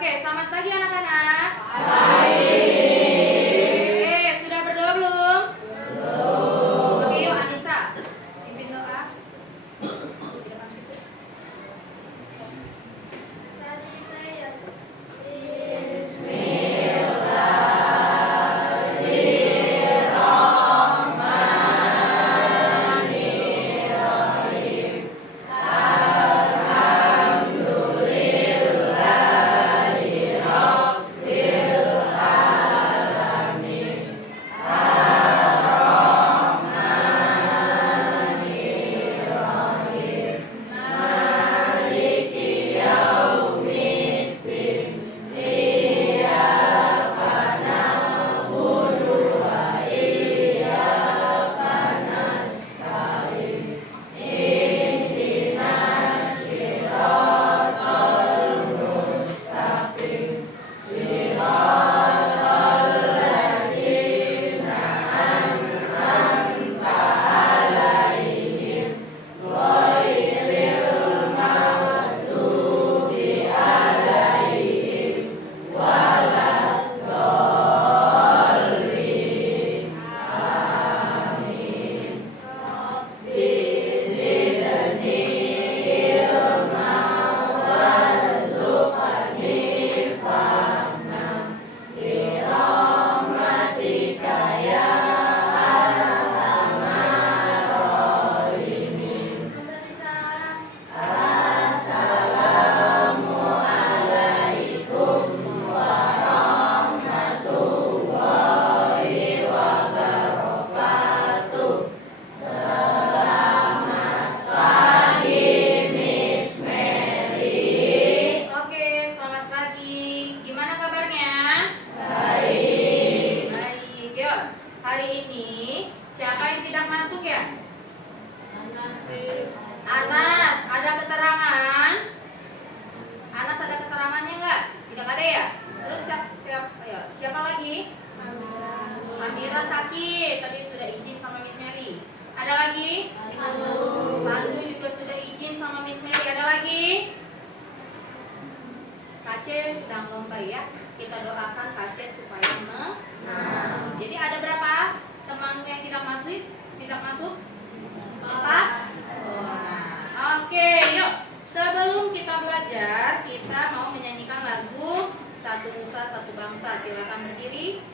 Oke, selamat pagi anak-anak. Sudah berdoa belum? Belum. Oke, yuk Anissa, pimpin doa. Amira sakit, tadi sudah izin sama Miss Mary. Ada lagi? Pandu juga sudah izin sama Miss Mary. Ada lagi? Kace sedang lomba ya. Kita doakan Kace supaya menang. Jadi ada berapa temanmu yang tidak masuk? Tidak masuk? 4? Oke, yuk. Sebelum kita belajar, kita mau menyanyikan lagu Satu Nusa Satu Bangsa. Silakan berdiri.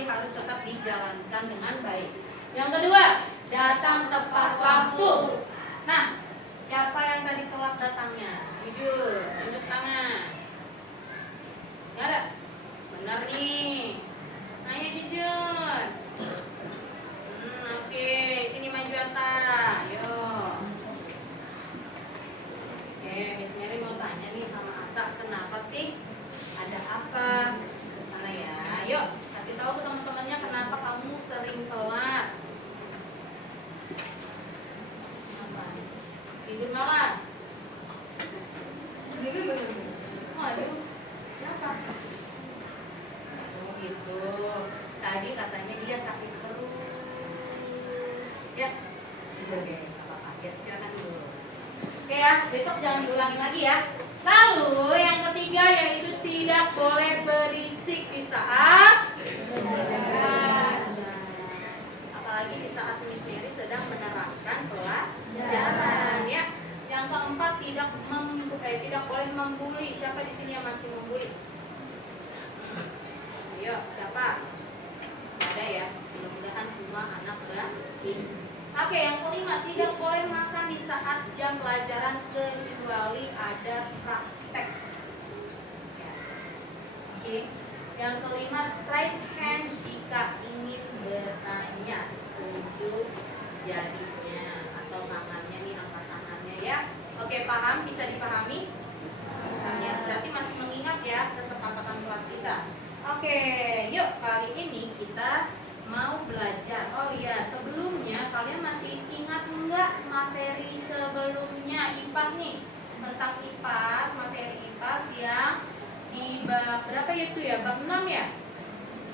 Harus tetap dijalankan dengan baik. Yang kedua, datang tepat waktu. Tuh. Nah, siapa yang tadi telat datangnya? Jujur, tunjuk tangan. Nggak ada? Benar nih. Ayo jujur. Oke, sini maju Ata. Ayo. Oke, Miss Mary mau tanya nih sama Ata, kenapa sih? Ada apa? Sana ya. Ayo, kasih tahu ke teman-temannya kenapa kamu sering telat. Tidur malam. Waduh, kenapa? Oh gitu. Tadi katanya dia sakit perut. Ya, oke, apa-apa. Ya, silakan dulu. Oke ya, besok jangan diulangi lagi ya. Lalu yang ketiga yaitu tidak boleh berisik di saat belajar. Apalagi di saat Miss Mary sedang menerangkan pelajaran ya. Yang keempat tidak boleh membuli. Siapa di sini yang masih membuli? Ayo, siapa? Ada ya. Mudah-mudahan semua anak berarti. Oke, yang kelima tidak boleh makan di saat jam pelajaran kecuali ada praktek. Ya. Oke. Yang kelima, raise hand jika ingin bertanya. Tunjuk jarinya atau tangannya nih, angkat tangannya ya. Oke, paham? Bisa dipahami? Sisanya berarti masih mengingat ya kesepakatan kelas kita. Oke, yuk kali ini kita mau belajar. Oh iya, sebelumnya kalian masih ingat enggak materi sebelumnya IPAS nih? Tentang IPAS, materi IPAS yang di bab berapa itu ya? Bab 6 ya?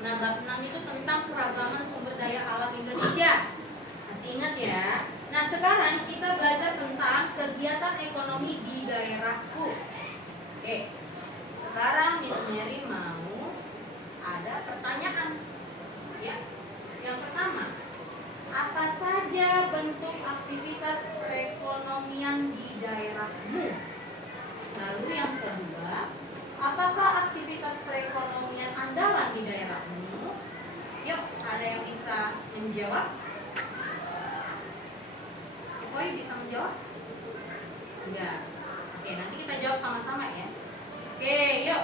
Nah, bab 6 itu tentang keragaman sumber daya alam Indonesia. Masih ingat ya? Nah, sekarang kita belajar tentang kegiatan ekonomi di daerahku. Oke. Sekarang Miss Mary mau ada pertanyaan. Ya. Yang pertama, apa saja bentuk aktivitas perekonomian di daerahmu? Lalu yang kedua, apakah aktivitas perekonomian andalan di daerahmu? Yuk, ada yang bisa menjawab? Cikoi bisa menjawab? Enggak. Oke, nanti kita jawab sama-sama ya. Oke, yuk.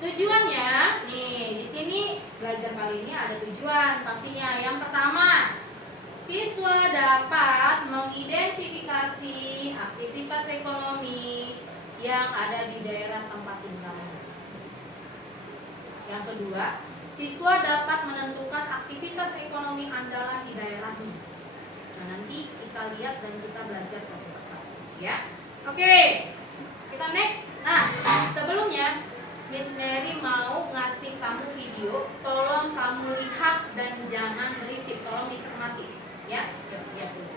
Tujuannya, nih di sini belajar kali ini ada tujuan pastinya. Yang pertama, siswa dapat mengidentifikasi aktivitas ekonomi yang ada di daerah tempat tinggalnya. Yang kedua, siswa dapat menentukan aktivitas ekonomi andalan di daerahnya. Nah, nanti kita lihat dan kita belajar satu persatu, ya. Oke, kita next. Nah, sebelumnya Miss Mary mau ngasih kamu video, tolong kamu lihat dan jangan berisik, tolong dicermati, ya. Yuk, lihat dulu.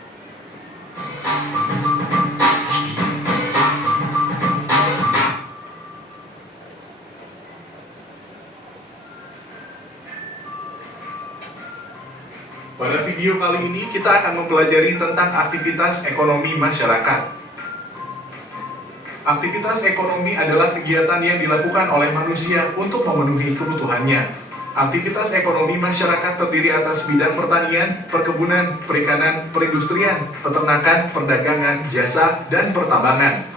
Pada video kali ini kita akan mempelajari tentang aktivitas ekonomi masyarakat. Aktivitas ekonomi adalah kegiatan yang dilakukan oleh manusia untuk memenuhi kebutuhannya. Aktivitas ekonomi masyarakat terdiri atas bidang pertanian, perkebunan, perikanan, perindustrian, peternakan, perdagangan, jasa, dan pertambangan.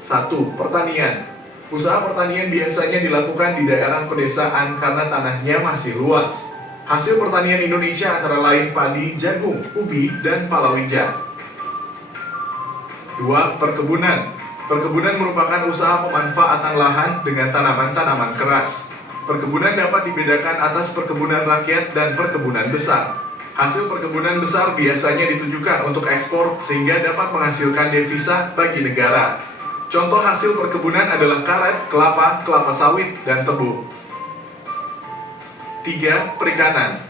1. Pertanian. Usaha pertanian biasanya dilakukan di daerah pedesaan karena tanahnya masih luas. Hasil pertanian Indonesia antara lain padi, jagung, ubi, dan palawija. 2. Perkebunan. Perkebunan merupakan usaha pemanfaatan lahan dengan tanaman-tanaman keras. Perkebunan dapat dibedakan atas perkebunan rakyat dan perkebunan besar. Hasil perkebunan besar biasanya ditujukan untuk ekspor sehingga dapat menghasilkan devisa bagi negara. Contoh hasil perkebunan adalah karet, kelapa, kelapa sawit, dan tebu. 3. Perikanan.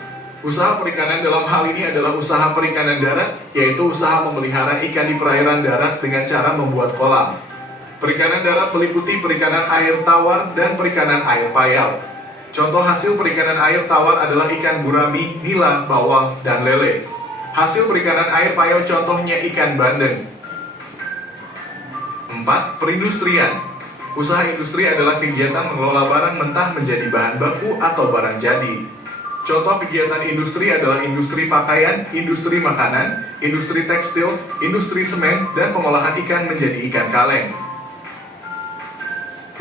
Usaha perikanan dalam hal ini adalah usaha perikanan darat, yaitu usaha memelihara ikan di perairan darat dengan cara membuat kolam. Perikanan darat meliputi perikanan air tawar dan perikanan air payau. Contoh hasil perikanan air tawar adalah ikan gurami, nila, bawal, dan lele. Hasil perikanan air payau contohnya ikan bandeng. 4. Perindustrian. Usaha industri adalah kegiatan mengelola barang mentah menjadi bahan baku atau barang jadi. Contoh kegiatan industri adalah industri pakaian, industri makanan, industri tekstil, industri semen, dan pengolahan ikan menjadi ikan kaleng.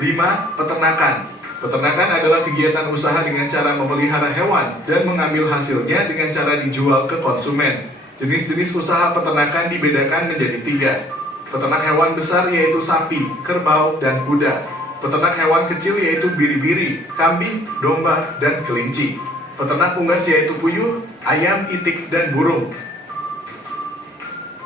5. Peternakan. Peternakan adalah kegiatan usaha dengan cara memelihara hewan dan mengambil hasilnya dengan cara dijual ke konsumen. Jenis-jenis usaha peternakan dibedakan menjadi 3. Peternak hewan besar yaitu sapi, kerbau, dan kuda. Peternak hewan kecil yaitu biri-biri, kambing, domba, dan kelinci. Peternak unggas yaitu puyuh, ayam, itik, dan burung.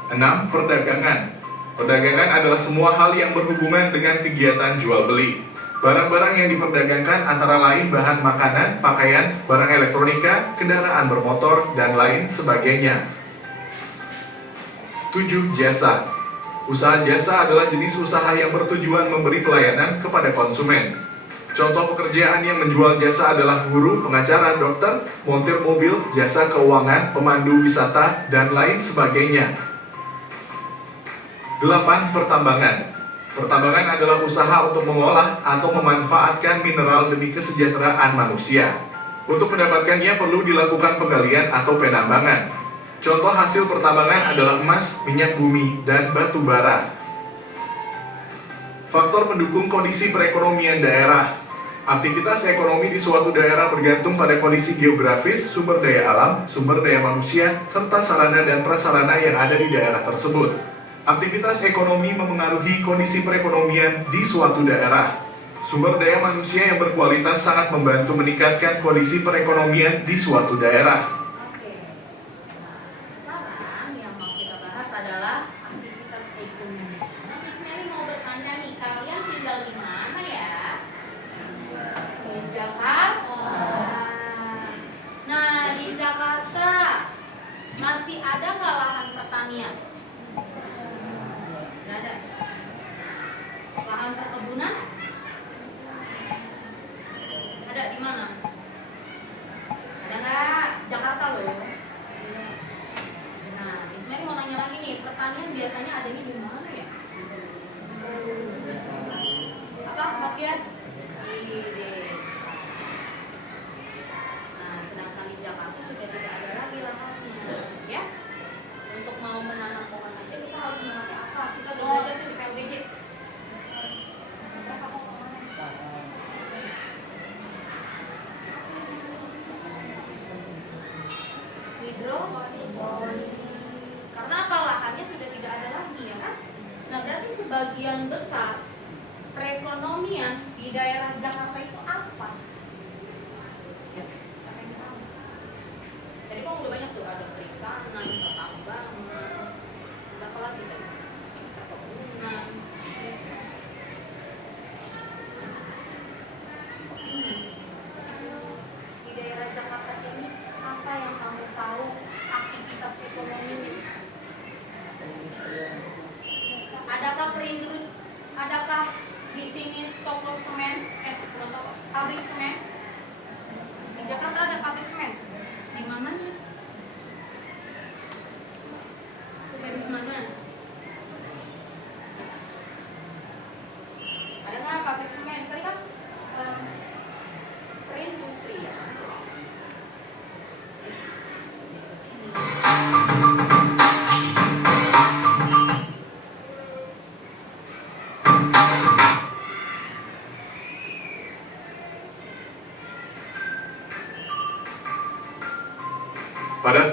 6. Perdagangan. Perdagangan adalah semua hal yang berhubungan dengan kegiatan jual beli. Barang-barang yang diperdagangkan antara lain bahan makanan, pakaian, barang elektronika, kendaraan bermotor, dan lain sebagainya. 7. Jasa. Usaha jasa adalah jenis usaha yang bertujuan memberi pelayanan kepada konsumen. Contoh pekerjaan yang menjual jasa adalah guru, pengacara, dokter, montir mobil, jasa keuangan, pemandu wisata, dan lain sebagainya. 8. Pertambangan. Pertambangan adalah usaha untuk mengolah atau memanfaatkan mineral demi kesejahteraan manusia. Untuk mendapatkannya perlu dilakukan penggalian atau penambangan. Contoh hasil pertambangan adalah emas, minyak bumi, dan batu bara. Faktor pendukung kondisi perekonomian daerah. Aktivitas ekonomi di suatu daerah bergantung pada kondisi geografis, sumber daya alam, sumber daya manusia, serta sarana dan prasarana yang ada di daerah tersebut. Aktivitas ekonomi memengaruhi kondisi perekonomian di suatu daerah. Sumber daya manusia yang berkualitas sangat membantu meningkatkan kondisi perekonomian di suatu daerah. Oke. Nah, sekarang yang mau kita bahas adalah aktivitas ekonomi. Nah, Miss Mary mau bertanya nih, kalian tinggal di mana ya? Di Jakarta. Nah, di Jakarta masih ada nggak lahan pertanian? Nggak ada. Lahan perkebunan? Ada di mana? Ada nggak? Jakarta loh. Nah, Miss Mary mau nanya lagi nih, pertanian biasanya adanya di mana ya? Apa, Bagian? Di desa. Nah, sedangkan di Jakarta sudah tidak ada lagi lahannya, ya? Untuk mau menanam pohon aja kita harus memakai apa? Kita udah belajar tuh di PUBG. Hidroponik. Karena apa, lahannya sudah tidak ada lagi, ya kan? Nah, berarti sebagian besar perekonomian di daerah Jakarta itu apa? Ya, siapa yang tahu? Tadi kok udah banyak tuh, ada perikanan, pertambangan, berapa lagi tadi? Perkebunan. Di daerah Jakarta ini apa yang kamu tahu aktivitas ekonominya? Adakah adakah di sini toko semen, bukan toko, pabrik semen? Di Jakarta ada pabrik semen. Di mana nih? Sudah di mana? Ada nggak pabrik semen? Tadi kan perindustri ya. Ke sini. Pada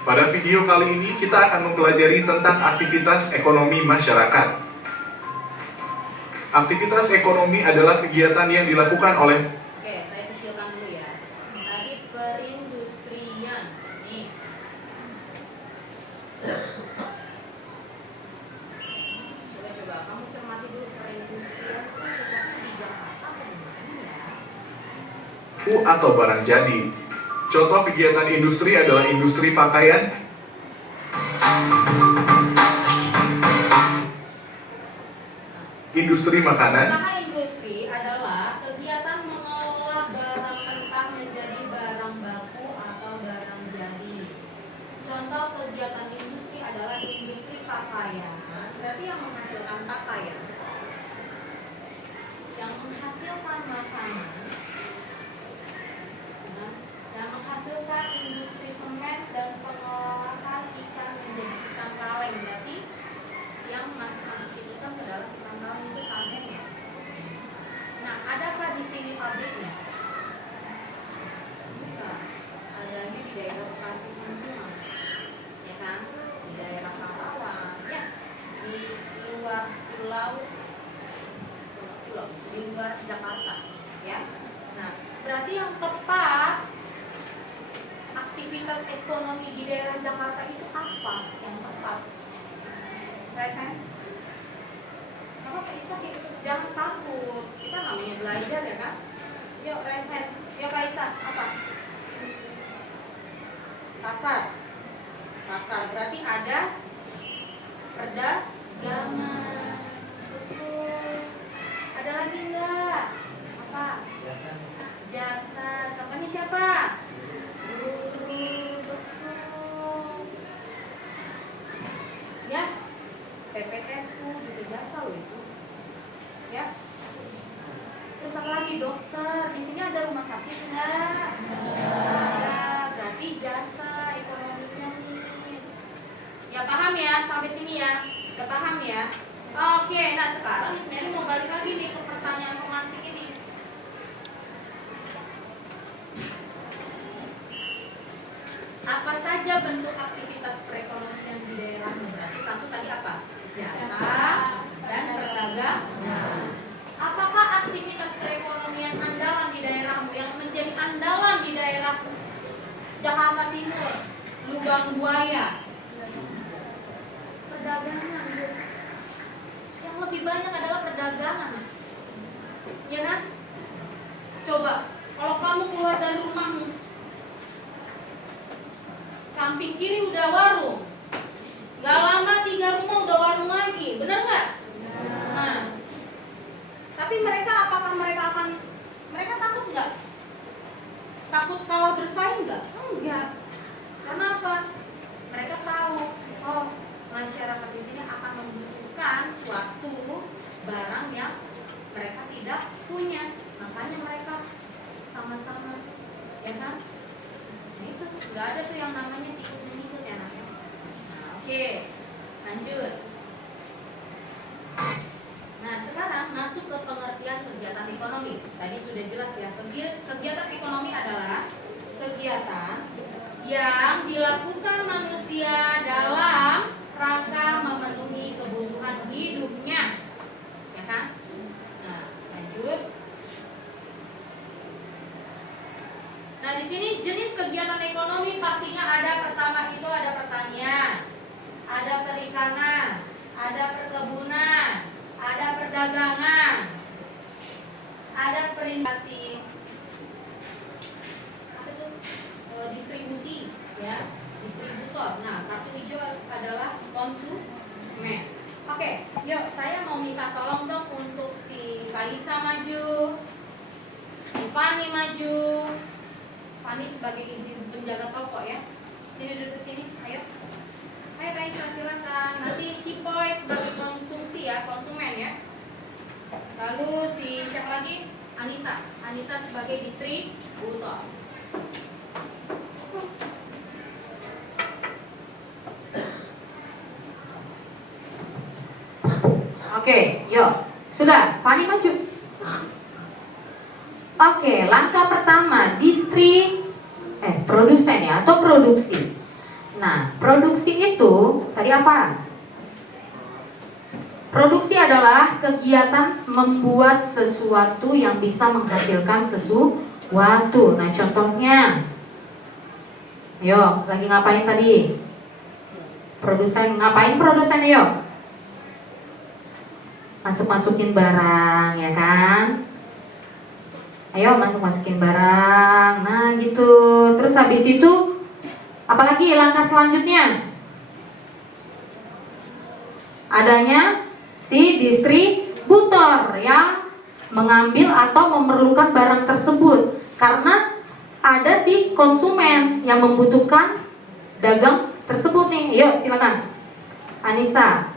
Pada video kali ini kita akan mempelajari tentang aktivitas ekonomi masyarakat. Aktivitas ekonomi adalah kegiatan yang dilakukan oleh Oke, saya kecilkan dulu ya. Tadi perindustrian. Nih. Coba kamu cermati dulu, perindustrian itu cocoknya di Jakarta apa di mana ya? atau barang jadi. Contoh kegiatan industri adalah industri pakaian, industri makanan, Usaha industri adalah kegiatan mengolah barang mentah menjadi aktivitas ekonomi di daerah Jakarta itu apa yang tepat? Resen? Apa Pak Isa gitu? Jangan takut, kita namanya belajar ya kan? Yuk Resen, yuk Kak Isa, apa? Pasar. Pasar berarti ada perdagangan. Betul. Ada lagi enggak? Apa? Jasa. Contohnya siapa? Guru. Betul. Ya. PPS tuh juga jasa loh itu. Ya. Terus apa lagi? Dokter. Di sini ada rumah sakit enggak? Ada. Berarti jasa ekonominya nih. Ya paham ya sampai sini ya. Udah paham ya? Oke, nah sekarang Miss Mary mau balik lagi nih ke pertanyaan romantik ini. Apa saja bentuk aktivitas perekonomian di daerahmu? Berarti satu tadi apa? Jasa dan perdagangan. Apakah aktivitas perekonomian andalan di daerahmu yang menjadi andalan di daerah Jakarta Timur, Lubang Buaya? Perdagangan. Yang lebih banyak adalah perdagangan. Ya kan? Coba, kalau kamu keluar dari rumahmu, samping kiri udah warung, gak lama 3 rumah udah warung lagi, bener nggak? Nah, tapi apakah mereka takut nggak? Takut kalah bersaing nggak? Enggak. Karena apa? Mereka tahu, oh masyarakat di sini akan membutuhkan suatu barang yang mereka tidak punya, makanya mereka sama-sama, ya kan? Nah, itu nggak ada tuh yang namanya sikut menyikut ya namanya. Nah, oke, lanjut. Nah sekarang masuk ke pengertian kegiatan ekonomi. Tadi sudah jelas ya, kegiatan ekonomi adalah kegiatan yang dilakukan manusia dalam rangka memenuhi kebutuhan hidupnya, ya kan? Nah, lanjut. Nah, di sini jenis kegiatan ekonomi pastinya ada, pertama itu ada pertanian, ada perikanan, ada perkebunan, ada perdagangan, ada perindustri, apa itu? Distribusi, ya. Distributor. Nah, kartu hijau adalah konsumen. Oke, yuk saya mau minta tolong dong untuk si Kaisa maju, si Fani maju. Fani sebagai ibu penjaga toko ya. Sini duduk sini, ayo. Ayo Kaisa silakan. Nanti Cipoy sebagai konsumsi ya, konsumen ya. Lalu si siapa lagi? Anissa. Anissa sebagai distributor. Oke, yuk. Sudah, Fani maju. Oke, langkah pertama produsen ya atau produksi. Nah, produksi itu tadi apa? Produksi adalah kegiatan membuat sesuatu yang bisa menghasilkan sesuatu. Nah, contohnya, yo, lagi ngapain tadi? Produsen, ngapain produsen yo? Masukin barang ya kan? Ayo masukin barang. Nah gitu. Terus habis itu apalagi langkah selanjutnya? Adanya si distributor yang mengambil atau memerlukan barang tersebut. Karena ada si konsumen yang membutuhkan dagang tersebut nih. Yuk silakan Anissa.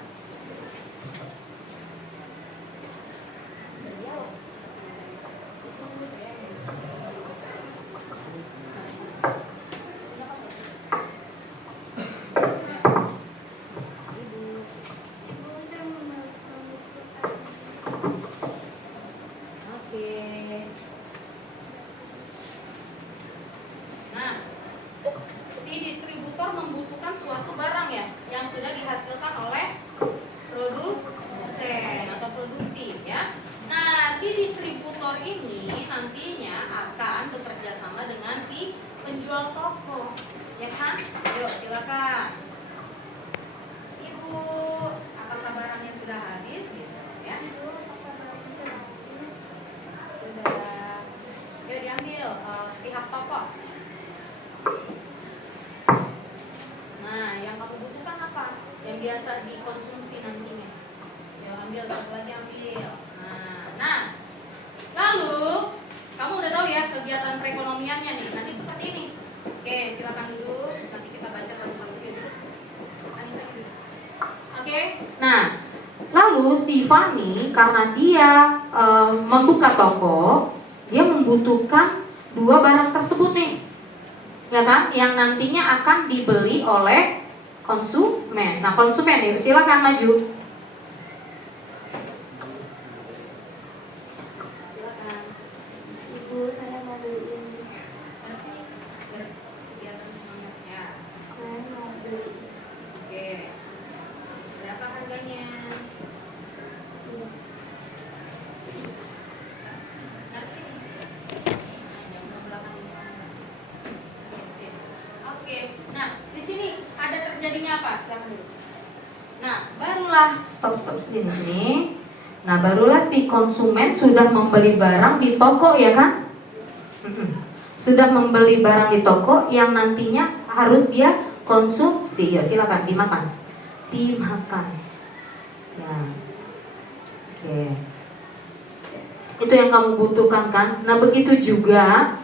Ya kan? Yuk, silakan. Ibu, apakah barangnya sudah habis gitu ya? Sudah. Yuk diambil pihak toko. Nah, yang kamu butuhkan apa? Yang biasa dikonsumsi nantinya. Yuk ambil, satu lagi ambil. Nah, lalu kamu udah tahu ya kegiatan perekonomiannya nih. Nanti seperti ini. Oke, silakan dulu. Nanti kita baca satu-satu dulu. Anissa dulu. Oke. Nah, lalu si Fani karena dia membuka toko, dia membutuhkan dua barang tersebut nih, ya kan? Yang nantinya akan dibeli oleh konsumen. Nah, konsumen yuk silakan maju. Silakan. Ibu, saya mau beli ini. Mana sini? Biar kelihatan semangatnya. Saya mau beli Oke. Berapa harganya? 10. Mana sini? Yang sebelah belakang ini. Oke, sip. Oke. Nah, di sini ada terjadinya apa? Sekarang dulu. Nah, barulah stop sini. Nah, barulah si konsumen sudah membeli barang di toko, ya kan? Sudah membeli barang di toko yang nantinya harus dia konsumsi. Ya, silakan dimakan. Ya. Oke. Itu yang kamu butuhkan kan? Nah, begitu juga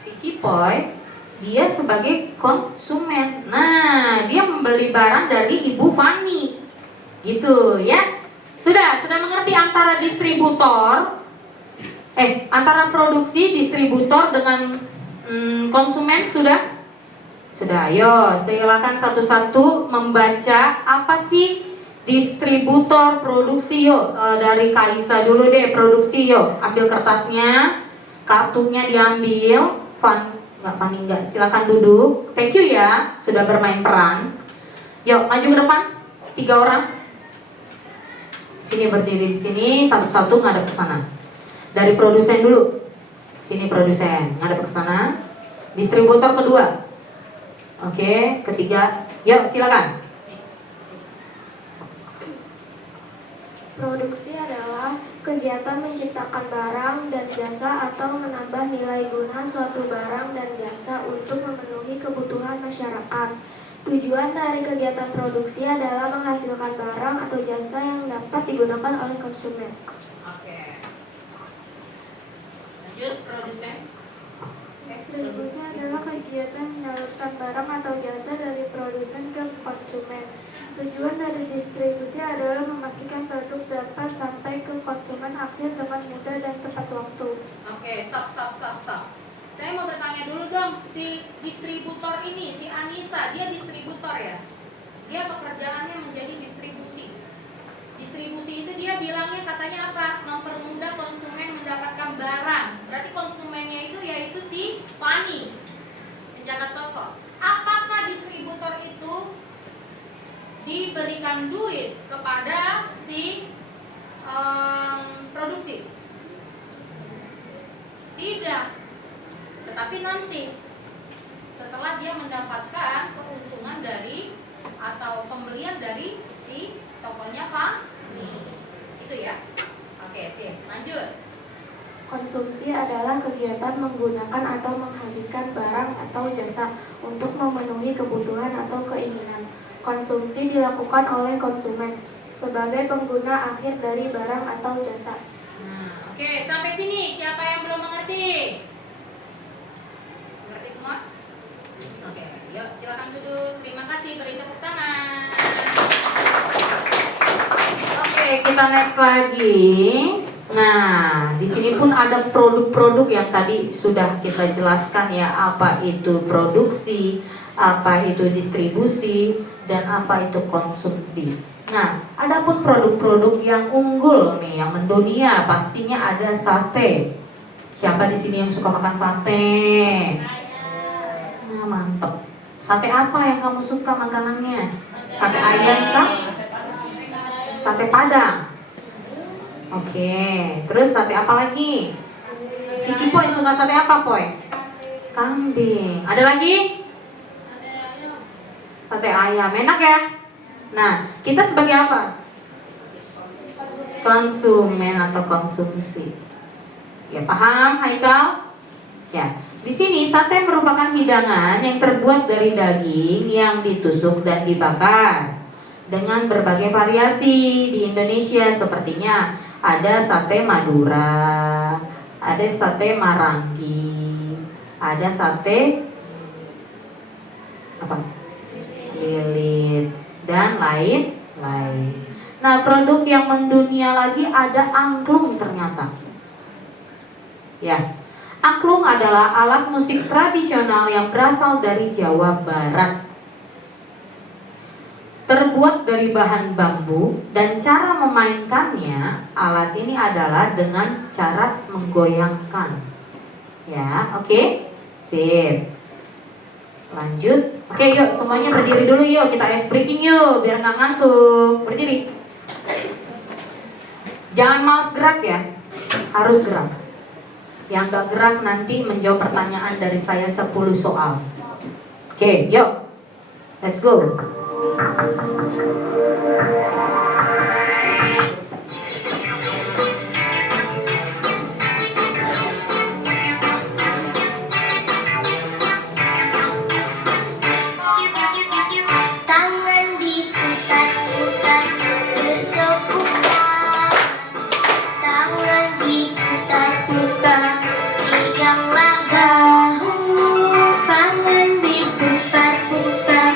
si Cipoy, dia sebagai konsumen. Nah, dia membeli barang dari Ibu Fani. Gitu ya. Sudah mengerti antara distributor antara produksi distributor dengan konsumen sudah? Sudah. Ayo, silakan satu-satu membaca apa sih distributor produksi. Yuk, dari Kaisa dulu deh, produksi. Yuk, ambil kertasnya, kartunya diambil. Fani enggak, silakan duduk. Thank you ya, sudah bermain peran. Yuk, maju ke depan. 3 orang. Sini berdiri di sini, satu-satu ngadep ke sana. Dari produsen dulu. Sini produsen, ngadep ke sana. Distributor kedua. Oke, ketiga. Yuk, silakan. Produksi adalah kegiatan menciptakan barang dan jasa atau menambah nilai guna suatu barang dan jasa untuk memenuhi kebutuhan masyarakat. Tujuan dari kegiatan produksi adalah menghasilkan barang atau jasa yang dapat digunakan oleh konsumen. Oke. Lanjut, produsen. Distribusi adalah kegiatan menyalurkan barang atau jasa dari produsen ke konsumen. Tujuan dari distribusi adalah memastikan produk dapat sampai ke konsumen akhir dengan mudah dan tepat waktu. Oke, stop. Saya mau bertanya dulu dong, si distributor ini, si Anissa, dia distributor ya? Dia pekerjaannya menjadi distribusi. Distribusi itu dia bilangnya katanya apa? Mempermudah konsumen mendapatkan barang. Berarti konsumennya itu yaitu si Fani, penjaga toko. Apakah distributor itu diberikan duit kepada si produksi? Tidak. Tetapi nanti setelah dia mendapatkan keuntungan dari atau pembelian dari si tokonya Fani. Itu ya. Oke, sip. Lanjut. Konsumsi adalah kegiatan menggunakan atau menghabiskan barang atau jasa untuk memenuhi kebutuhan atau keinginan. Konsumsi dilakukan oleh konsumen sebagai pengguna akhir dari barang atau jasa. Oke, sampai sini siapa yang belum mengerti? Mengerti semua? Oke, yuk silakan duduk. Terima kasih, beri tepuk tangan. Oke, kita next lagi. Nah, di sini pun ada produk-produk yang tadi sudah kita jelaskan ya, apa itu produksi, apa itu distribusi, dan apa itu konsumsi. Nah, ada pun produk-produk yang unggul nih, yang mendunia, pastinya ada sate. Siapa di sini yang suka makan sate? Nah, mantep. Sate apa yang kamu suka makanannya? Sate ayam kah? Sate Padang. Oke, terus sate apa lagi? Si Cipoy suka sate apa, Poy? Kambing. Ada lagi? Sate ayam. Enak ya? Nah, kita sebagai apa? Konsumen atau konsumsi. Ya, paham, Haikal? Ya, di sini sate merupakan hidangan yang terbuat dari daging yang ditusuk dan dibakar dengan berbagai variasi di Indonesia, sepertinya ada sate Madura, ada sate Marangi, ada sate apa? Lilit dan lain-lain. Nah, produk yang mendunia lagi ada angklung ternyata. Ya, angklung adalah alat musik tradisional yang berasal dari Jawa Barat. Terbuat dari bahan bambu dan cara memainkannya, alat ini adalah dengan cara menggoyangkan. Ya, oke? Sip. Lanjut. Oke, yuk semuanya berdiri dulu yuk. Kita ice breaking yuk, biar nggak ngantuk. Berdiri. Jangan malas gerak ya. Harus gerak. Yang nggak gerak nanti menjawab pertanyaan dari saya 10 soal. Oke, yuk. Let's go. Tangan diputar-putar, bertepuk tangan. Tangan diputar-putar, peganglah bahu. Tangan diputar-putar,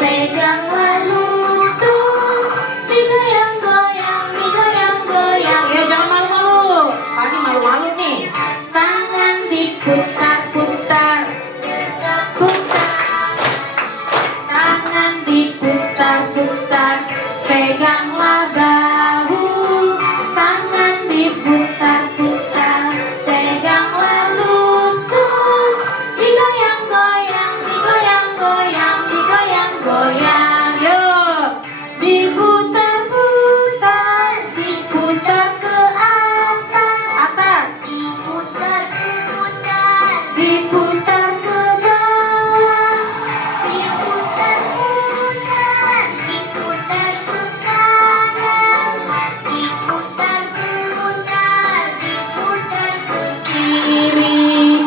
peganglah lutut. Digoyang-goyang, digoyang-goyang. Ya jangan malu-malu. Pani malu-malu nih. Tangan diputar-putar, bertepuk tangan. Tangan diputar-putar, peganglah bahu. Tangan diputar-putar, peganglah lutut. Digoyang-goyang, digoyang-goyang, digoyang-goyang. Yuk. Diputar-putar, diputar ke atas. Atas. Diputar-putar, diputar ke bawah. Diputar-putar, diputar ke kanan. Diputar-putar, diputar ke kiri.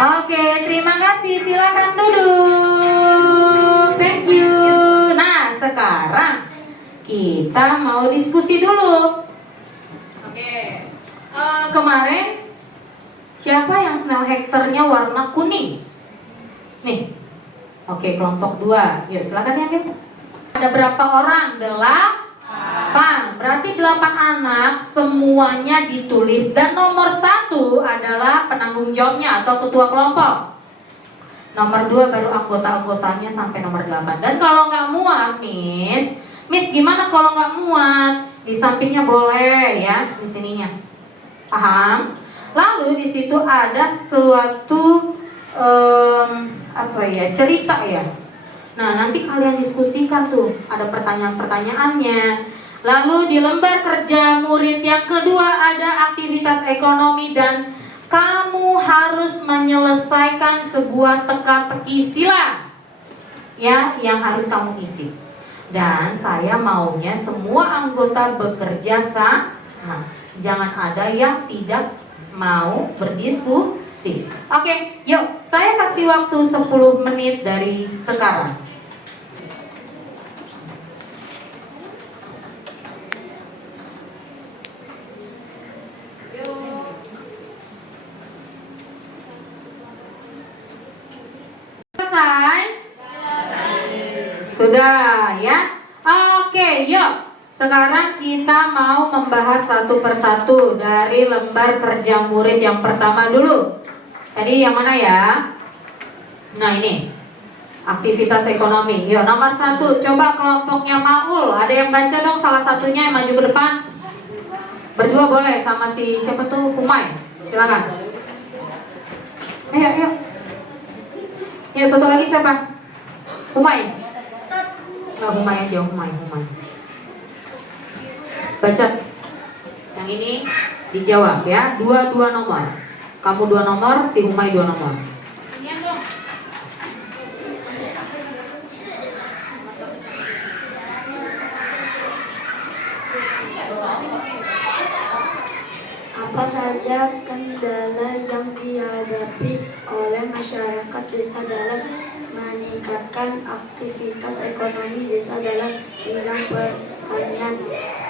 Oke, terima kasih. Silakan duduk. Thank you. Nah, sekarang kita mau diskusi dulu. Oke. Kemarin siapa yang snail hektarnya warna kuning? Nih. Oke, kelompok 2. Yuk, silakan diambil. Ada berapa orang? 8. Berarti 8 anak semuanya ditulis dan nomor 1 adalah penanggung jawabnya atau ketua kelompok. Nomor 2 baru anggota-anggotanya sampai nomor 8. Dan kalau nggak muat, Miss gimana kalau nggak muat? Di sampingnya boleh ya, di sininya. Paham? Lalu di situ ada suatu cerita ya. Nah, nanti kalian diskusikan tuh, ada pertanyaan-pertanyaannya. Lalu di lembar kerja murid yang kedua ada aktivitas ekonomi dan kamu harus menyelesaikan sebuah teka-teki silang ya, yang harus kamu isi. Dan saya maunya semua anggota bekerja sama. Jangan ada yang tidak mau berdiskusi. Oke, yuk saya kasih waktu 10 menit dari sekarang. Yuk. Selesai? Sudah ya? Oke, yuk. Sekarang kita mau membahas satu persatu dari lembar kerja murid yang pertama dulu. Tadi yang mana ya? Nah ini, aktivitas ekonomi. Yuk, nomor 1, coba kelompoknya Maul. Ada yang baca dong salah satunya yang maju ke depan. Berdua boleh sama si siapa tuh, Humay. Silakan. Ayo. Ya, satu lagi siapa? Humay. Humay aja, Humay. Baca. Yang ini dijawab ya. Dua nomor. Kamu 2 nomor, si Humay 2 nomor. Inian dong. Apa saja kendala yang dihadapi oleh masyarakat desa dalam meningkatkan aktivitas ekonomi desa dalam bidang pertanian?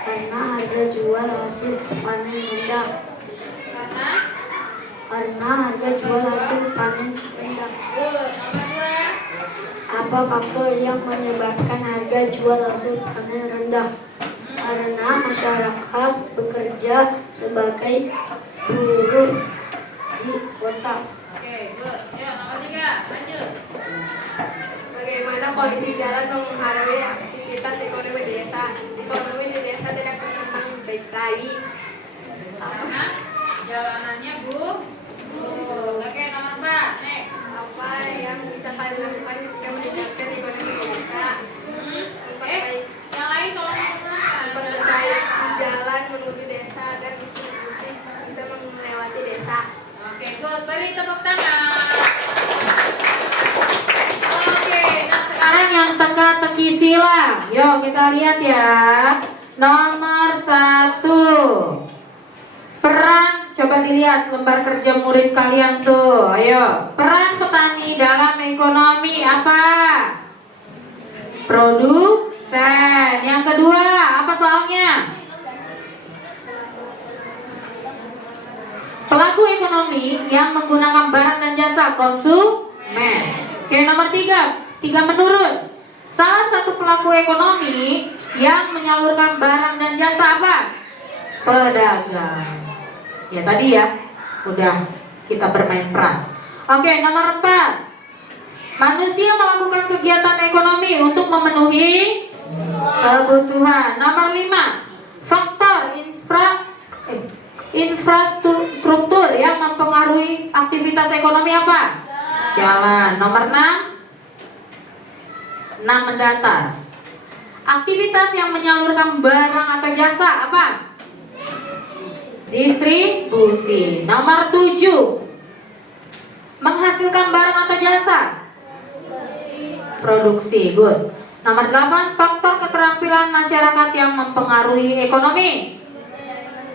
Karena harga jual hasil panen rendah. Karena harga jual hasil panen rendah. Good. Nomor 2. Apa faktor yang menyebabkan harga jual hasil panen rendah? Karena masyarakat bekerja sebagai buruh di kota. Oke, good. Ya, nomor 3. Lanjut. Bagaimana kondisi jalan mempengaruhi aktivitas ekonomi desa? Ekonomi di desa tidak berkembang baik-baik. Karena jalanannya Bu. Oke, nomor 4. Next. Apa yang bisa kalian lakukan ketika meningkatkan ekonomi di desa? Yang lain tolong Memperbaiki jalan menuju desa agar distribusi bisa melewati desa. Oke, good. Beri tepuk tangan. Oke, nah Sekarang yang teka-teki silang. Yuk kita lihat ya. Nomor 1. Peran, coba dilihat lembar kerja murid kalian tuh. Ayo, peran petani dalam ekonomi apa? Produsen. Yang kedua, apa soalnya? Pelaku ekonomi yang menggunakan barang dan jasa, konsumen. Oke, nomor 3. 3 menurut. Salah satu pelaku ekonomi yang menyalurkan barang dan jasa apa? Pedagang. Ya tadi ya, udah kita bermain peran. Oke, nomor 4. Manusia melakukan kegiatan ekonomi untuk memenuhi kebutuhan. Nomor 5. Faktor infrastruktur yang mempengaruhi aktivitas ekonomi apa? Jalan. Nomor 6. Mendatar. Aktivitas yang menyalurkan barang atau jasa apa? Distribusi. Nomor 7. Menghasilkan barang atau jasa? Produksi. Good. Nomor 8. Faktor keterampilan masyarakat yang mempengaruhi ekonomi?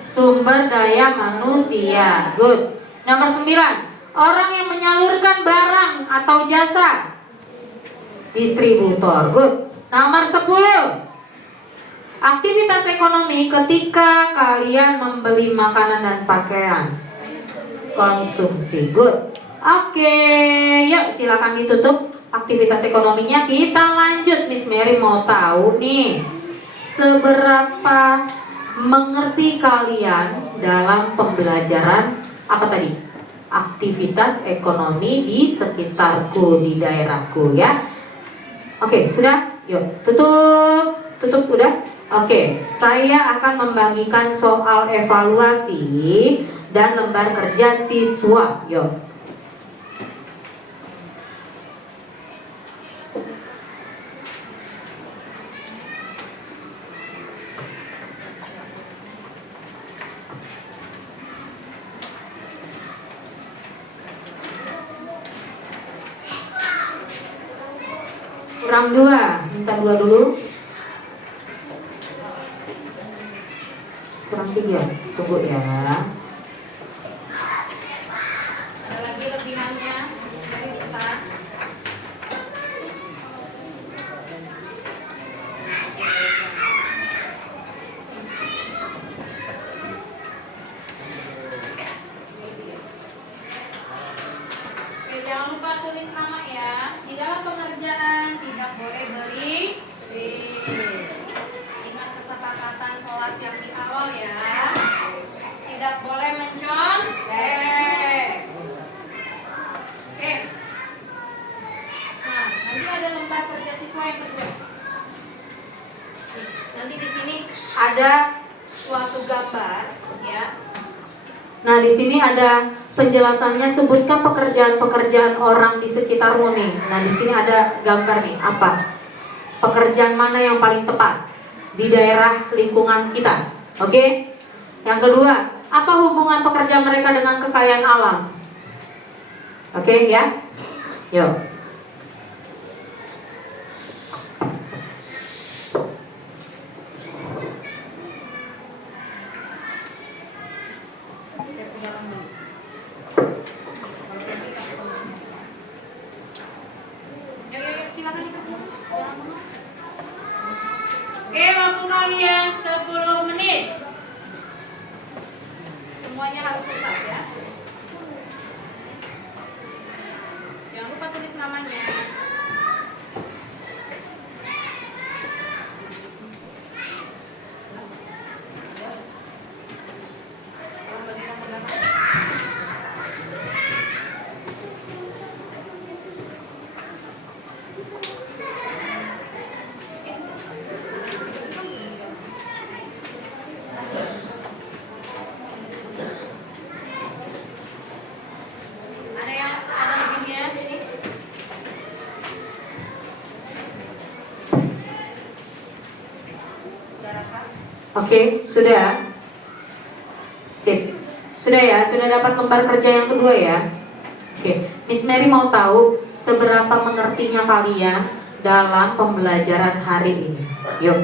Sumber daya manusia. Good. Nomor 9. Orang yang menyalurkan barang atau jasa? Distributor. Good. Nomor 10. Aktivitas ekonomi ketika kalian membeli makanan dan pakaian. Konsumsi. Good. Oke, yuk silakan ditutup aktivitas ekonominya. Kita lanjut. Miss Mary mau tahu nih, seberapa mengerti kalian dalam pembelajaran apa tadi? Aktivitas ekonomi di sekitarku, di daerahku ya. Oke, sudah? Yuk, tutup udah? Oke, saya akan membagikan soal evaluasi dan lembar kerja siswa. Yuk. Kurang 2, minta 2 dulu. Kurang 3, tunggu ya. ada lagi lebihannya. Mari kita. Oke, jangan lupa tulis nama ya. Di dalam pengerjaan tidak boleh beri B. Ingat kesepakatan kelas yang di awal ya. Tidak boleh mencontek. Oke. Nah, nanti ada lembar kerja siswa yang kedua. Nanti di sini ada suatu gambar ya. Nah, di sini ada penjelasannya, sebutkan pekerjaan-pekerjaan orang di sekitarmu nih. Nah, di sini ada gambar nih, apa? Pekerjaan mana yang paling tepat di daerah lingkungan kita? Oke. Yang kedua, apa hubungan pekerja mereka dengan kekayaan alam? Oke ya. Yuk. Silakan dikerjakan. Oke, waktu kalian 10 menit. Semuanya harus tuntas ya. Jangan lupa tulis namanya. Tolong bagikan ke belakang. Ada lebihnya sini. Oke, sudah. Sip. Sudah ya, sudah dapat lembar kerja yang kedua ya. Oke, Miss Mary mau tahu seberapa mengertinya kalian dalam pembelajaran hari ini. Yuk.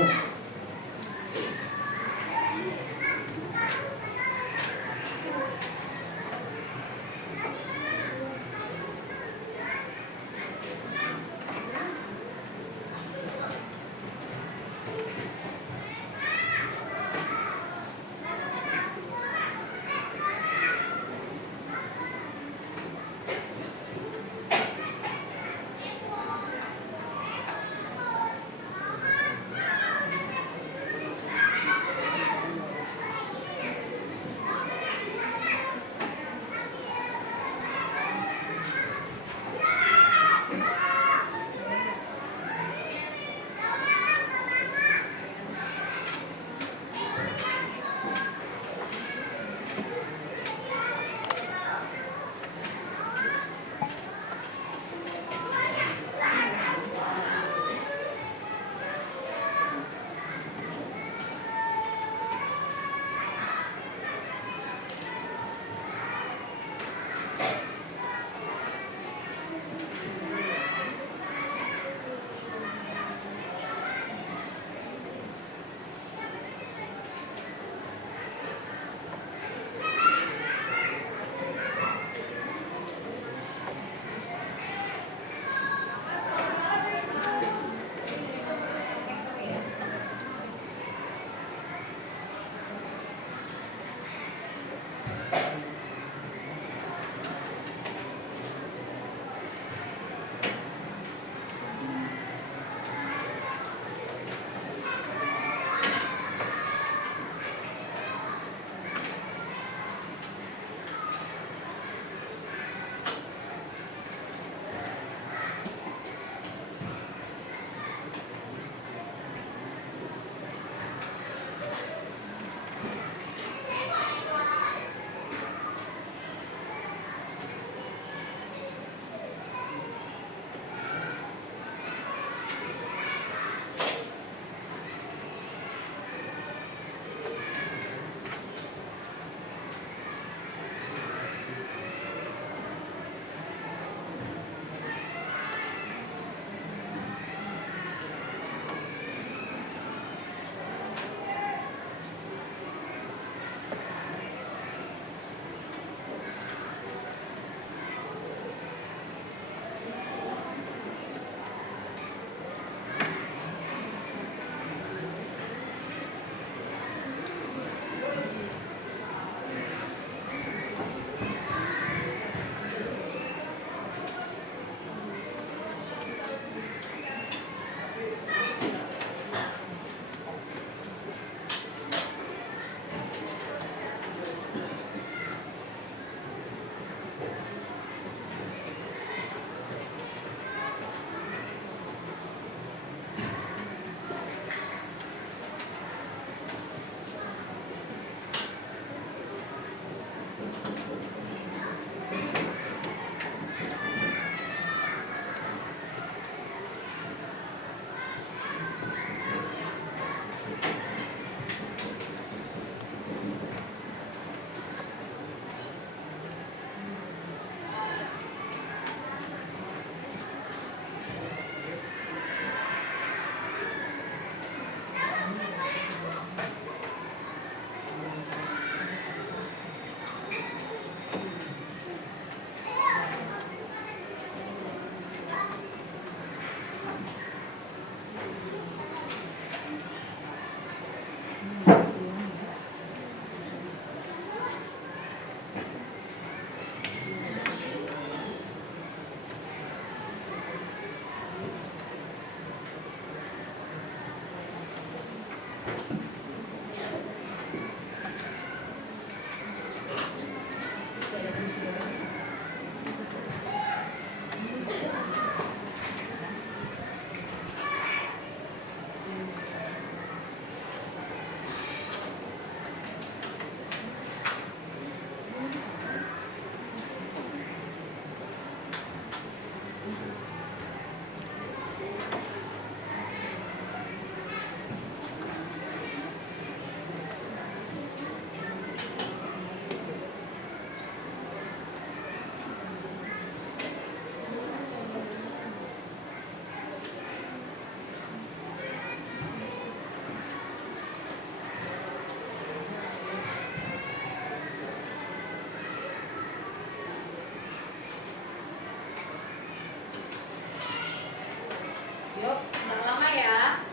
Yuk, jangan lama ya.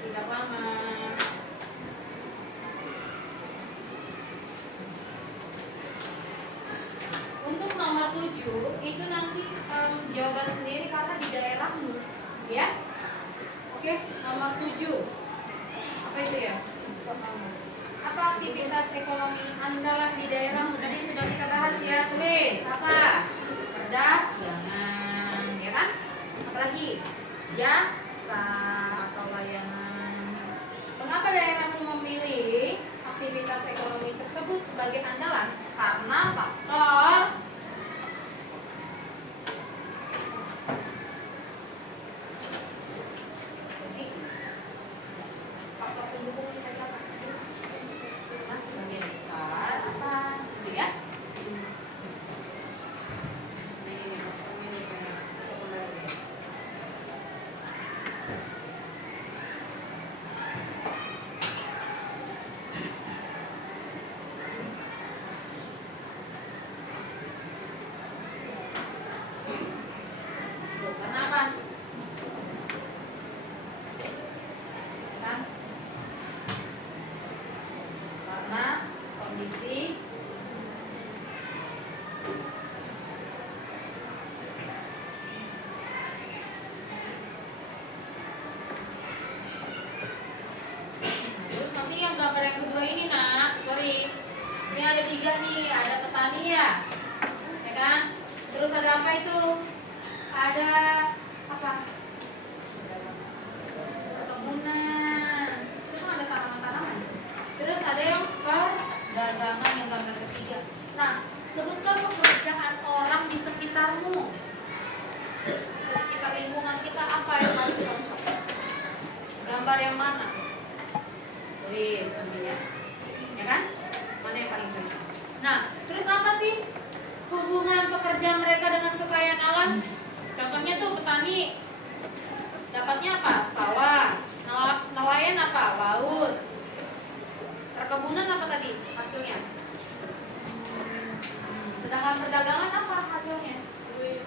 Tidak lama. Untuk nomor 7 itu nanti jawaban sendiri karena di daerahmu, ya. Oke, nomor 7. Apa itu ya? Apa aktivitas ekonomi andalan di daerahmu? Tadi sudah kita bahas ya, tulis apa? Perdagangan, ya kan? Apalagi jasa atau layanan. Mengapa daerahmu memilih aktivitas ekonomi tersebut sebagai andalan? Karena faktor faktor pendukung kita apa? Mas sebagian besar apa? Gitu ya? Ini saya kembali. Tuh, kenapa? Kan? Karena kondisi terus nanti yang gambar yang kedua ini nak, sorry, ini ada 3 nih, ada petani ya kan? Terus ada apa itu? Ada apa? Perkebunan. Itu kan ada tanaman-tanaman. Terus ada yang perdagangan yang gambar ketiga. Nah, sebutkan pekerjaan orang di sekitarmu. Sekitar lingkungan kita apa yang paling cocok? Gambar yang mana? Tulis nantinya. Ya kan? Mana yang paling cocok? Nah, terus apa sih hubungan pekerja mereka dengan kekayaan alam? Contohnya tuh petani dapatnya apa? Sawah. Nelayan apa? Laut. Perkebunan apa tadi hasilnya? Sedangkan perdagangan apa hasilnya? Belum.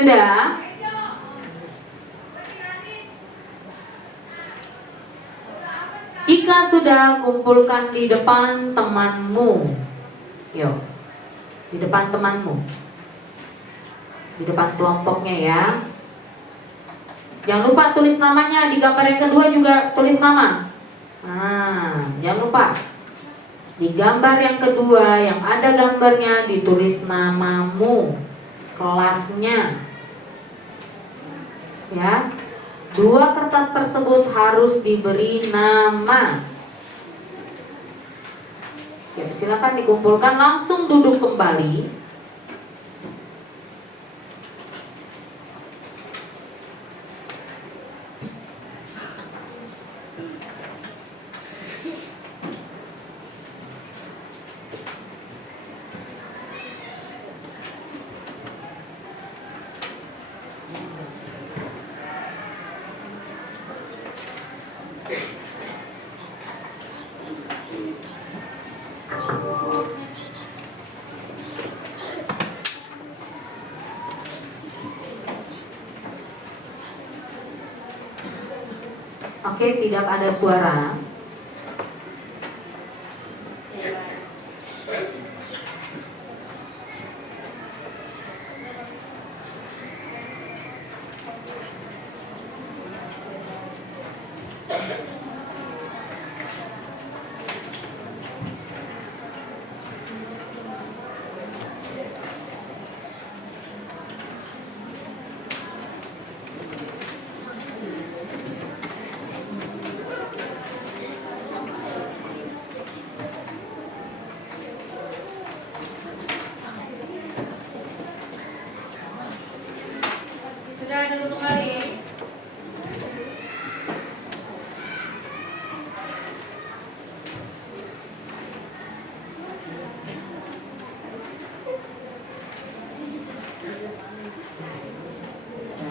Sudah? Jika sudah, kumpulkan di depan temanmu. Yuk, di depan temanmu, di depan kelompoknya ya. Jangan lupa tulis namanya. Di gambar yang kedua juga tulis nama. Nah, jangan lupa di gambar yang kedua yang ada gambarnya ditulis namamu, kelasnya. Ya, 2 kertas tersebut harus diberi nama. Ya, silakan dikumpulkan, langsung duduk kembali. Oke, tidak ada suara. Sudah duduk kembali.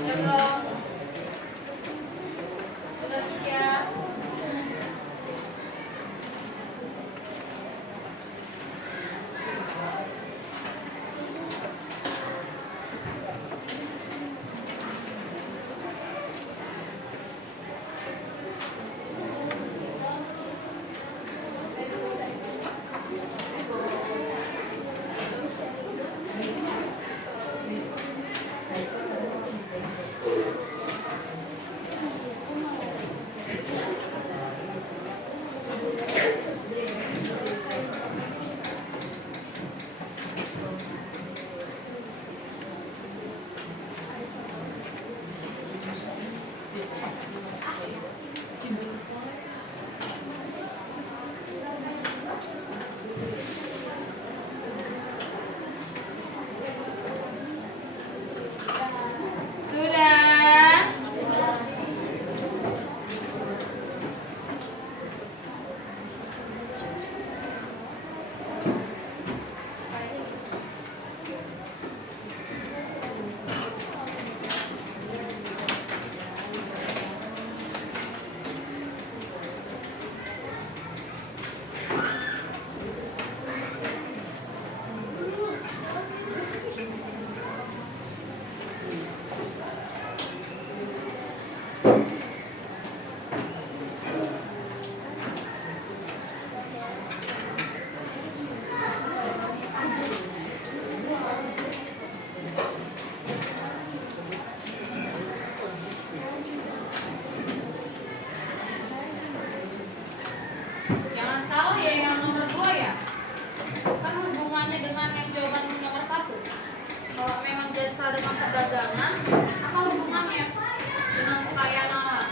Cukup. Sudah siap. Sudah. Jangan salah ya yang nomor 2 ya. Kan hubungannya dengan yang jawaban nomor 1. Kalau memang jasa dengan perdagangan, apa hubungannya dengan kekayaan alam?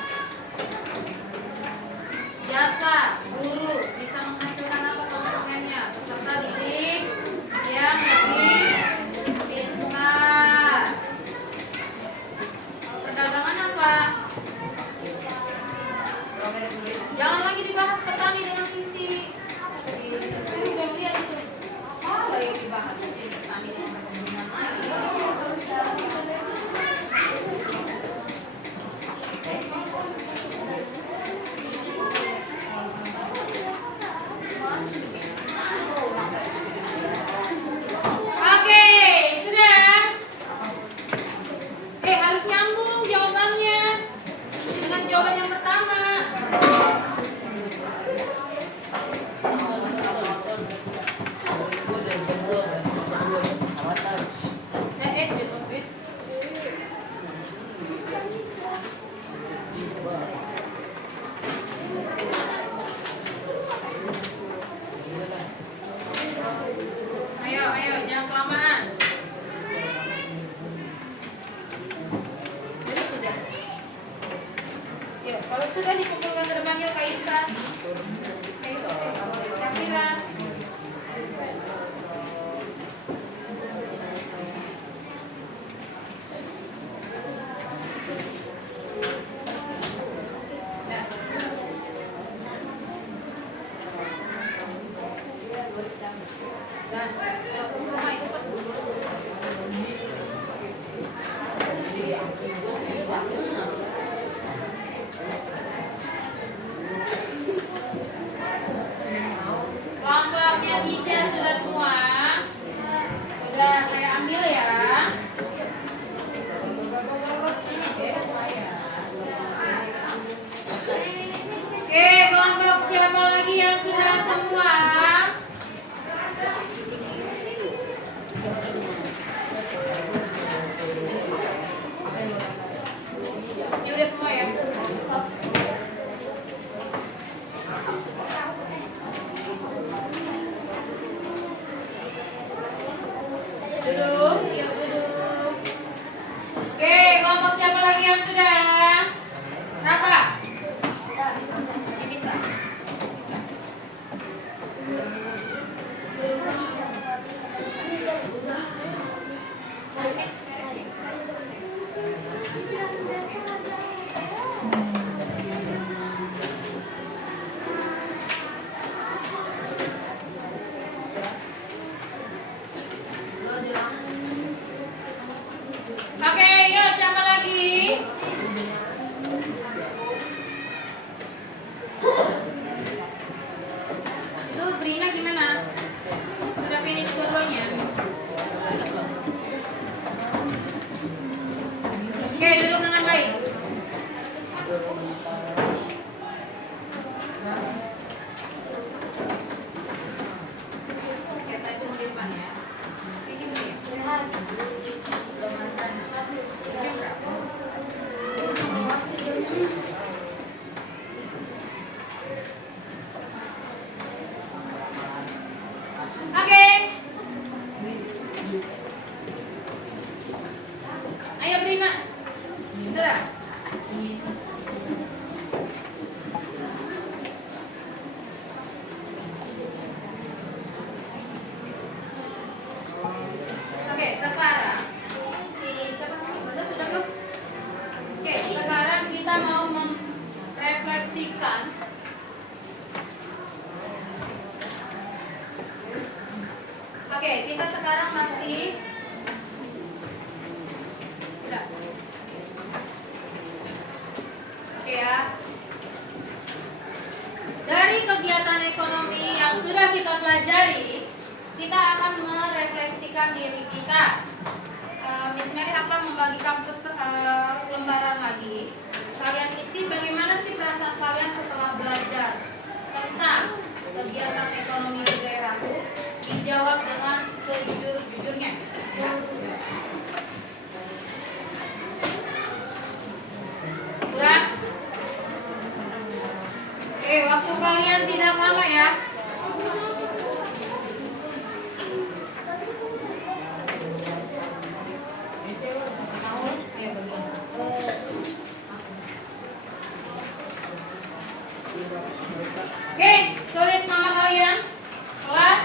Jasa guru bisa menghasilkan apa konsumennya? Peserta didik yang lebih pintar. Kalau perdagangan apa? Jangan lagi dibahas petani dengan visi. Udah lihat itu. Apa yang dibahas petani dengan perkebunan lagi? sudah semua? Ini udah semua ya? Duduk, yuk duduk. Oke, kelompok siapa lagi yang sudah? Raka? Ini bisa. Bisa. Oke, yuk siapa lagi? Itu Brina gimana? Sudah finish dua-duanya? Oke, duduk dengan baik. Oke, saya tunggu di depan ya. Bikin dulu ya. Oke. Ayo Brina. Sudah. Oke, sekarang si siapa namanya? Sudah belum? Oke, sekarang kita mau merefleksikan Oke, kita sekarang masih sudah. Oke ya. Dari kegiatan ekonomi yang sudah kita pelajari, kita akan merefleksikan diri kita. Miss Mary akan membagikan lembaran lagi. Kalian isi bagaimana sih perasaan kalian setelah belajar tentang kegiatan ekonomi di daerahku. Dijawab dengan sejujur-jujurnya. Kurang? Oke, waktu kalian tidak lama ya. Oke, tulis nama kalian. Kelas.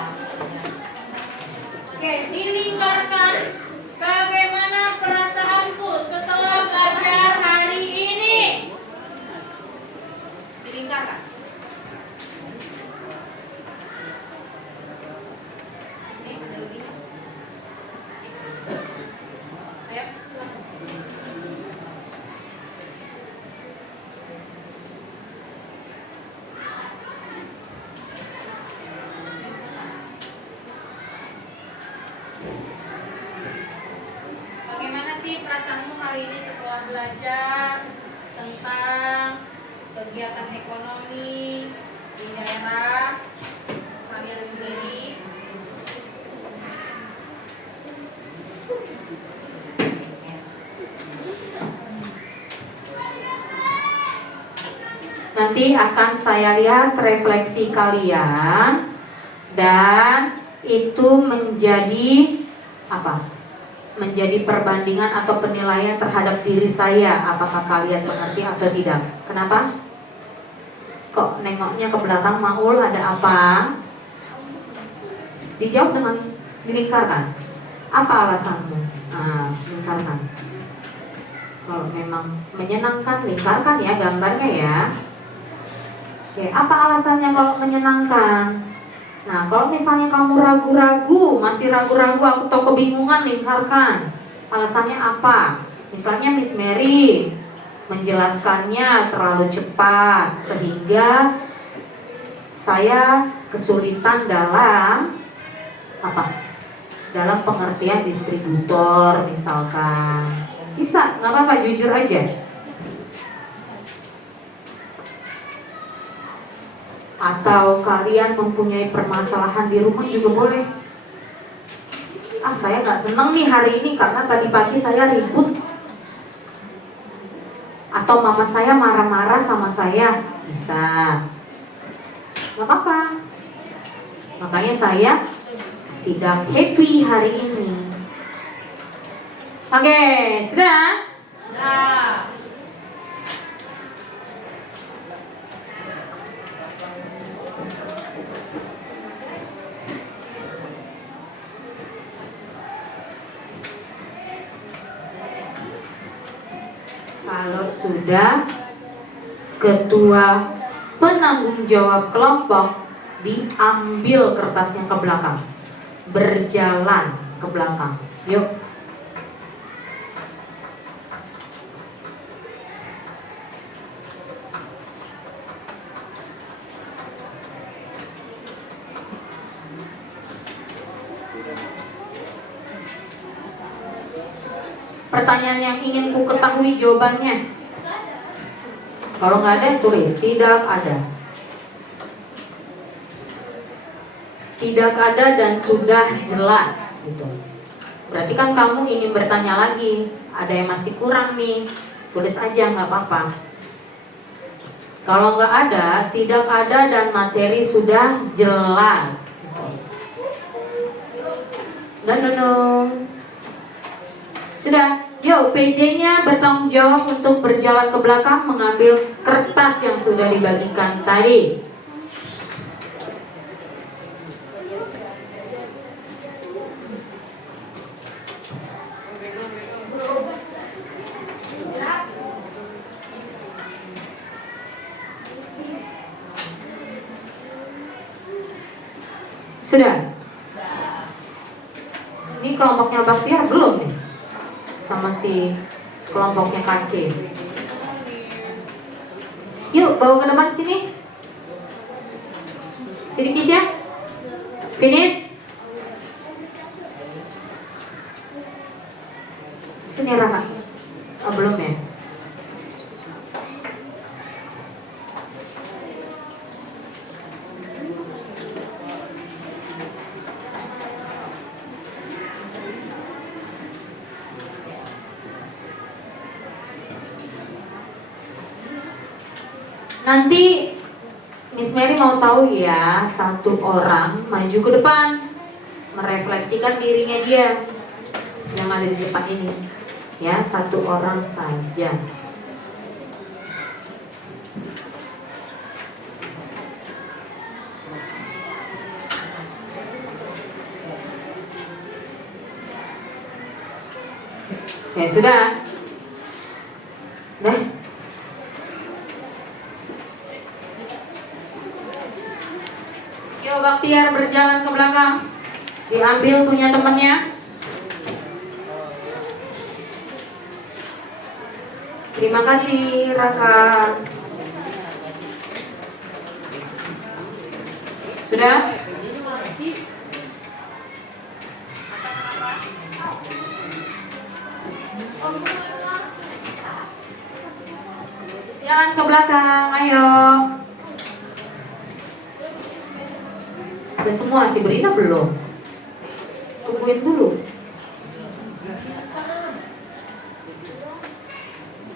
Oke, dilingkarkan. Bagaimana perasaanku setelah belajar hari ini? Dilingkarkan. Ini ada lebihnya. Ayo. Bagaimana sih perasaanmu hari ini setelah belajar tentang kegiatan ekonomi di daerah kalian sendiri? Nanti akan saya lihat refleksi kalian dan itu menjadi apa? Menjadi perbandingan atau penilaian terhadap diri saya, apakah kalian mengerti atau tidak. Kenapa? Kok nengoknya ke belakang, Maul, ada apa? Dijawab dengan dilingkarkan. Apa alasanmu? Nah, lingkarkan. Kalau memang menyenangkan, lingkarkan ya gambarnya ya. Oke, apa alasannya kalau menyenangkan? Nah, kalau misalnya kamu ragu-ragu, masih ragu-ragu, aku tahu kebingungan, lingkarkan. Alasannya apa? Misalnya Miss Mary menjelaskannya terlalu cepat sehingga saya kesulitan dalam apa? Dalam pengertian distributor misalkan. Bisa, nggak apa-apa, jujur aja. Atau kalian mempunyai permasalahan di rumah juga boleh. Saya nggak seneng nih hari ini karena tadi pagi saya ribut. Atau mama saya marah-marah sama saya. Bisa. Gak apa-apa. Makanya saya tidak happy hari ini. Oke, sudah? Kalau sudah, ketua penanggung jawab kelompok diambil kertasnya ke belakang, berjalan ke belakang. Yuk. Pertanyaan yang ingin ku ketahui jawabannya. Kalau nggak ada, tulis tidak ada. Tidak ada dan sudah jelas gitu. Berarti kan kamu ingin bertanya lagi, ada yang masih kurang nih, tulis aja nggak apa-apa. Kalau nggak ada, tidak ada dan materi sudah jelas. Dong. Sudah, yuk PJ-nya bertanggung jawab untuk berjalan ke belakang mengambil kertas yang sudah dibagikan tadi. Sudah? Ini kelompoknya Baktiar belum nih? Sama si kelompoknya KC. Yuk bawa ke depan sini. Sini Kisya. Finish. Sini Raka. Oh belum ya. Nanti Miss Mary mau tahu ya, satu orang maju ke depan merefleksikan dirinya dia yang ada di depan ini. Ya, satu orang saja. Ya sudah. Dah. Yo Baktiar berjalan ke belakang. Diambil punya temannya. Terima kasih Raka. Sudah? Jalan ke belakang, ayo. Udah semua, si Berina belum. Tungguin dulu.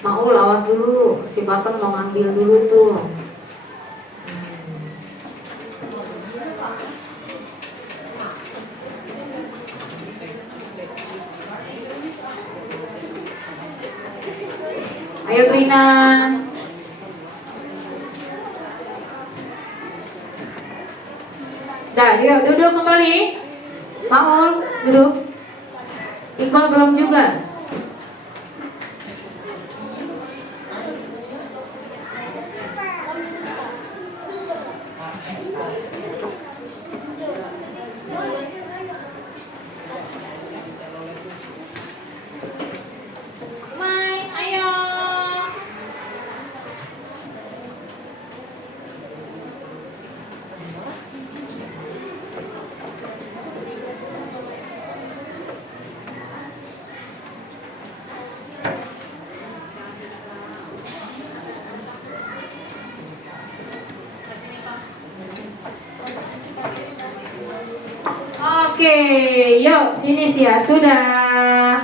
Mau lawas dulu, si Baton mau ngambil dulu tuh. Ayo Brina. Dah, yuk duduk kembali. Maul, duduk. Iqbal belum juga. Mai, ayo. Oke, yuk finish ya, sudah.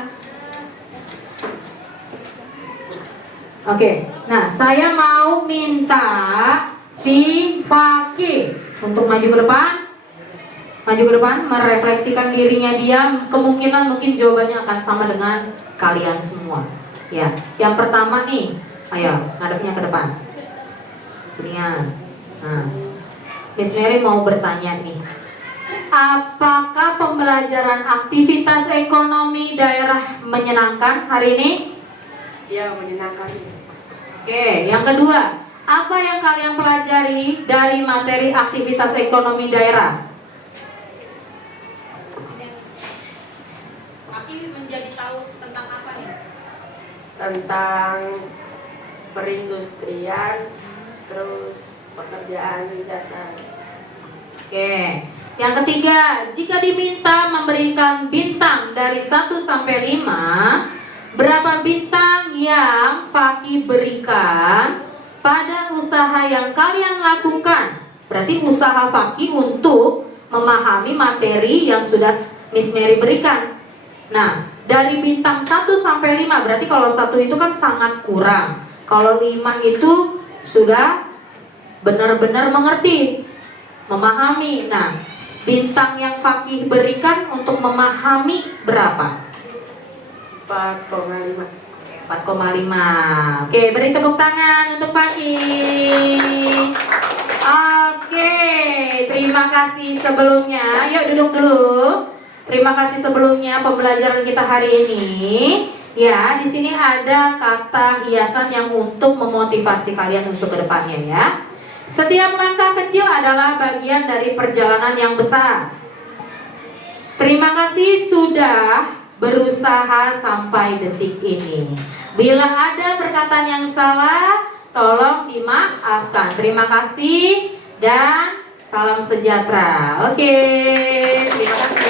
Oke, nah saya mau minta si Fakih untuk maju ke depan, merefleksikan dirinya dia. Kemungkinan mungkin jawabannya akan sama dengan kalian semua. Ya, yang pertama nih, ayo ngadepnya ke depan. Selingan. Nah, Miss Mary mau bertanya nih, apakah pembelajaran aktivitas ekonomi daerah menyenangkan hari ini? Ya, menyenangkan. Oke, yang kedua, apa yang kalian pelajari dari materi aktivitas ekonomi daerah? Aki menjadi tahu tentang apa nih? Tentang perindustrian, terus pekerjaan jasa. Oke, yang ketiga, jika diminta memberikan bintang dari 1 sampai 5, berapa bintang yang Fakih berikan pada usaha yang kalian lakukan? Berarti usaha Fakih untuk memahami materi yang sudah Miss Mary berikan. Nah, dari bintang 1 sampai 5, berarti kalau 1 itu kan sangat kurang. Kalau 5 itu sudah benar-benar mengerti, memahami. Nah, bintang yang Fakih berikan untuk memahami berapa? 4,5. 4,5. Oke, beri tepuk tangan untuk Fakih. Oke, terima kasih sebelumnya. Yuk duduk dulu. Terima kasih sebelumnya pembelajaran kita hari ini. Ya, di sini ada kata hiasan yang untuk memotivasi kalian untuk kedepannya ya. Setiap langkah kecil adalah bagian dari perjalanan yang besar. Terima kasih sudah berusaha sampai detik ini. Bila ada perkataan yang salah, tolong dimaafkan. Terima kasih dan salam sejahtera. Oke, terima kasih.